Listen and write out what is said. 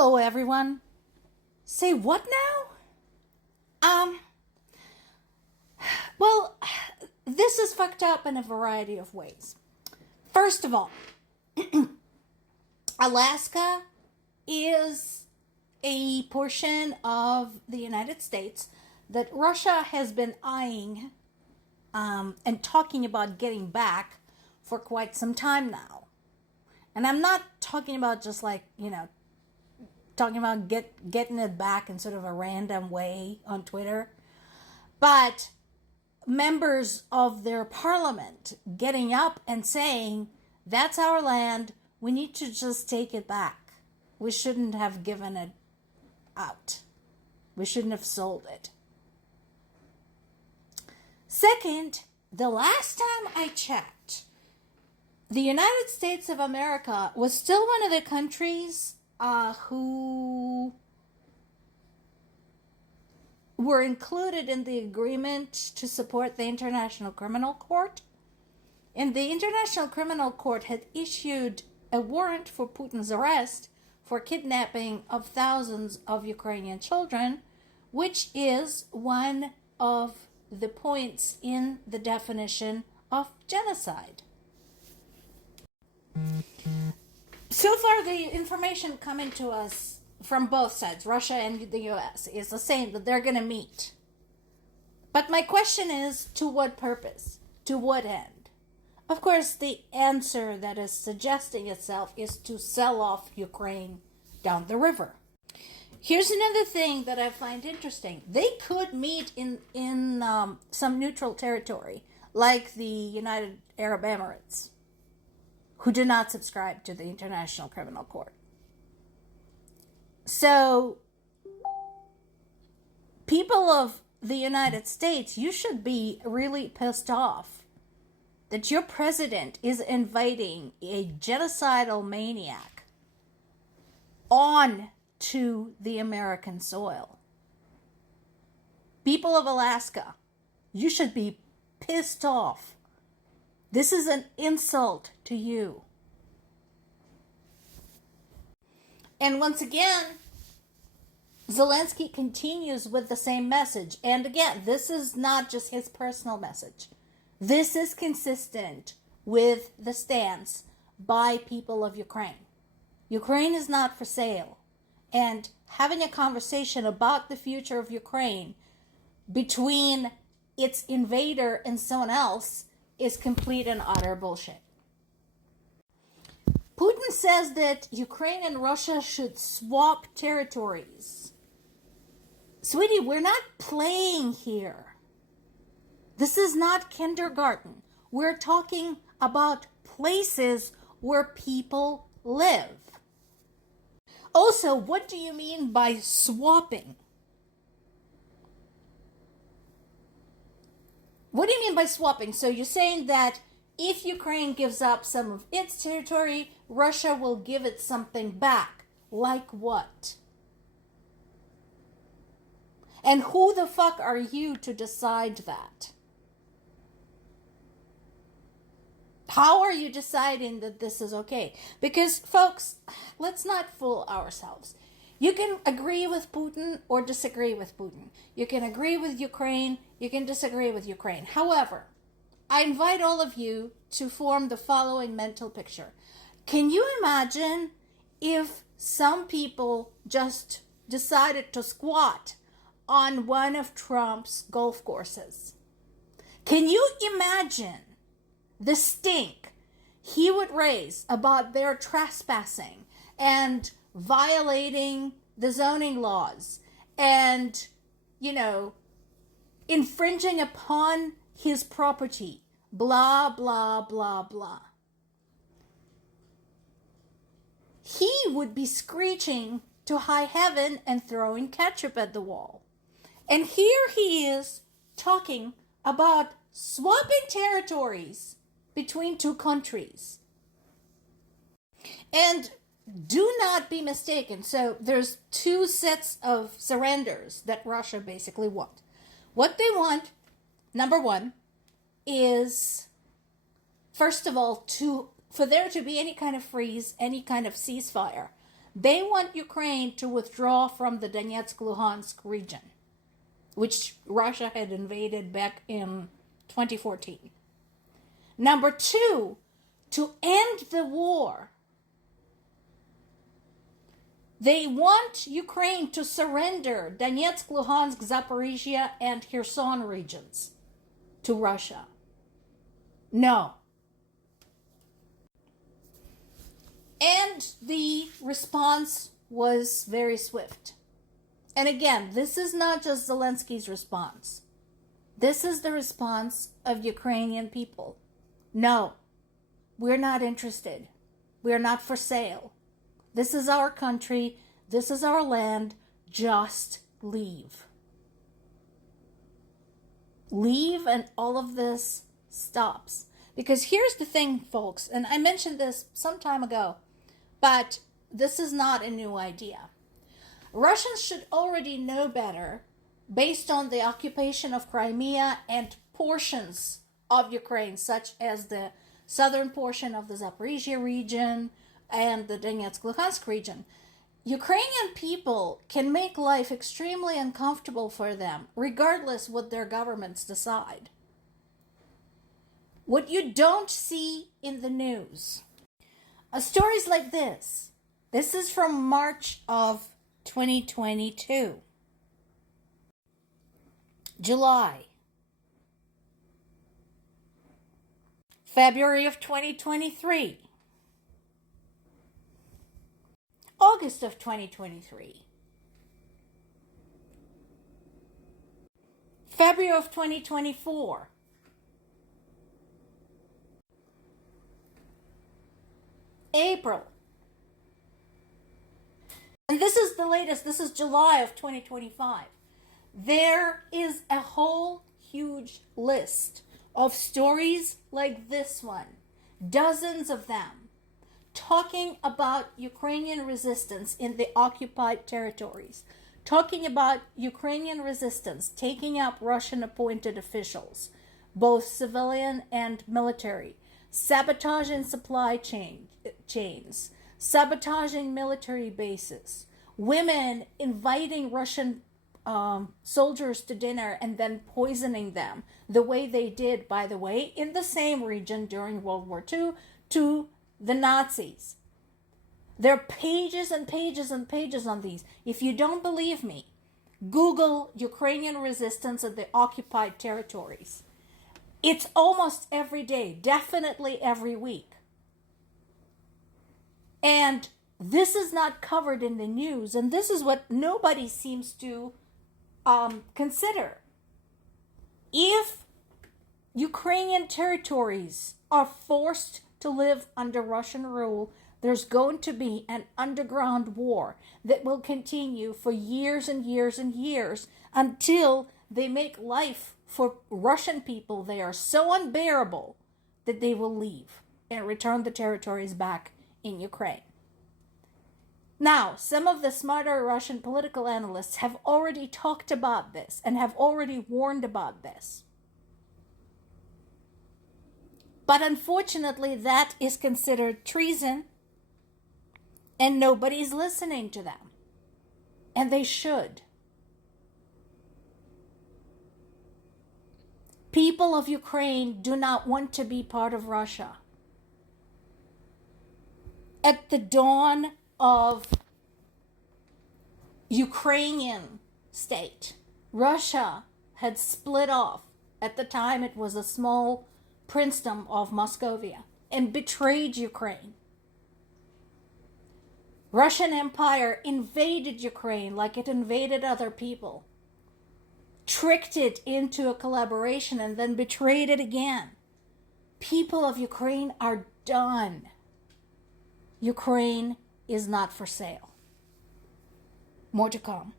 Hello, everyone. Say what now? Well, this is fucked up in a variety of ways. First of all, Alaska is a portion of the United States that Russia has been eyeing and talking about getting back for quite some time now. And I'm not talking about just like, talking about getting it back in sort of a random way on Twitter, but members of their parliament getting up and saying, that's our land, we need to just take it back. We shouldn't have given it out. We shouldn't have sold it. Second, the last time I checked, the United States of America was still one of the countries who were included in the agreement to support the International Criminal Court. And the International Criminal Court had issued a warrant for Putin's arrest for kidnapping of thousands of Ukrainian children, which is one of the points in the definition of genocide. So far, the information coming to us from both sides, Russia and the US, is the same, that they're going to meet. But my question is, to what purpose? To what end? Of course, the answer that is suggesting itself is to sell off Ukraine down the river. Here's another thing that I find interesting. They could meet in some neutral territory, like the United Arab Emirates, who do not subscribe to the International Criminal Court. So, people of the United States, you should be really pissed off that your president is inviting a genocidal maniac on to the American soil. People of Alaska, you should be pissed off. This is an insult to you. And once again, Zelensky continues with the same message. And again, this is not just his personal message. This is consistent with the stance by people of Ukraine. Ukraine is not for sale. And having a conversation about the future of Ukraine between its invader and someone else is complete and utter bullshit. Putin says that Ukraine and Russia should swap territories. Sweetie, we're not playing here. This is not kindergarten. We're talking about places where people live. Also, what do you mean by swapping? What do you mean by swapping? So you're saying that if Ukraine gives up some of its territory, Russia will give it something back. Like what? And who the fuck are you to decide that? How are you deciding that this is okay? Because, folks, let's not fool ourselves. You can agree with Putin or disagree with Putin. You can agree with Ukraine. You can disagree with Ukraine. However, I invite all of you to form the following mental picture. Can you imagine if some people just decided to squat on one of Trump's golf courses? Can you imagine the stink he would raise about their trespassing and violating the zoning laws and, infringing upon his property, blah, blah, blah, blah. He would be screeching to high heaven and throwing ketchup at the wall. And here he is talking about swapping territories between two countries. And do not be mistaken. So there's two sets of surrenders that Russia basically want. What they want, number one, is, first of all, for there to be any kind of freeze, any kind of ceasefire, They want Ukraine to withdraw from the Donetsk-Luhansk region, which Russia had invaded back in 2014. Number two, to end the war. They want Ukraine to surrender Donetsk, Luhansk, Zaporizhia, and Kherson regions to Russia. No. And the response was very swift. And again, this is not just Zelensky's response. This is the response of Ukrainian people. No, we're not interested. We're not for sale. This is our country. This is our land. Just leave. Leave and all of this stops. Because here's the thing, folks, and I mentioned this some time ago, but this is not a new idea. Russians should already know better based on the occupation of Crimea and portions of Ukraine, such as the southern portion of the Zaporizhia region and the Donetsk-Luhansk region. Ukrainian people can make life extremely uncomfortable for them, regardless what their governments decide. What you don't see in the news are stories like this. This is from March of 2022. July. February of 2023. August of 2023. February of 2024. April. And this is the latest. This is July of 2025. There is a whole huge list of stories like this one, dozens of them, talking about Ukrainian resistance in the occupied territories, talking about Ukrainian resistance taking up Russian appointed officials, both civilian and military, sabotaging supply chains, sabotaging military bases, women inviting Russian soldiers to dinner and then poisoning them, the way they did, by the way, in the same region during World War II to the Nazis. There are pages and pages and pages on these. If you don't believe me, Google Ukrainian resistance in the occupied territories. It's almost every day, definitely every week. And this is not covered in the news, and this is what nobody seems to consider. If Ukrainian territories are forced to live under Russian rule, there's going to be an underground war that will continue for years and years and years until they make life for Russian people there so unbearable that they will leave and return the territories back in Ukraine. Now, some of the smarter Russian political analysts have already talked about this and have already warned about this. But unfortunately, that is considered treason, and nobody's listening to them. And they should. People of Ukraine do not want to be part of Russia. At the dawn of Ukrainian state, Russia had split off. At the time, it was a small princedom of Moscovia and betrayed Ukraine. Russian Empire invaded Ukraine like it invaded other people, tricked it into a collaboration and then betrayed it again. People of Ukraine are done. Ukraine is not for sale. More to come.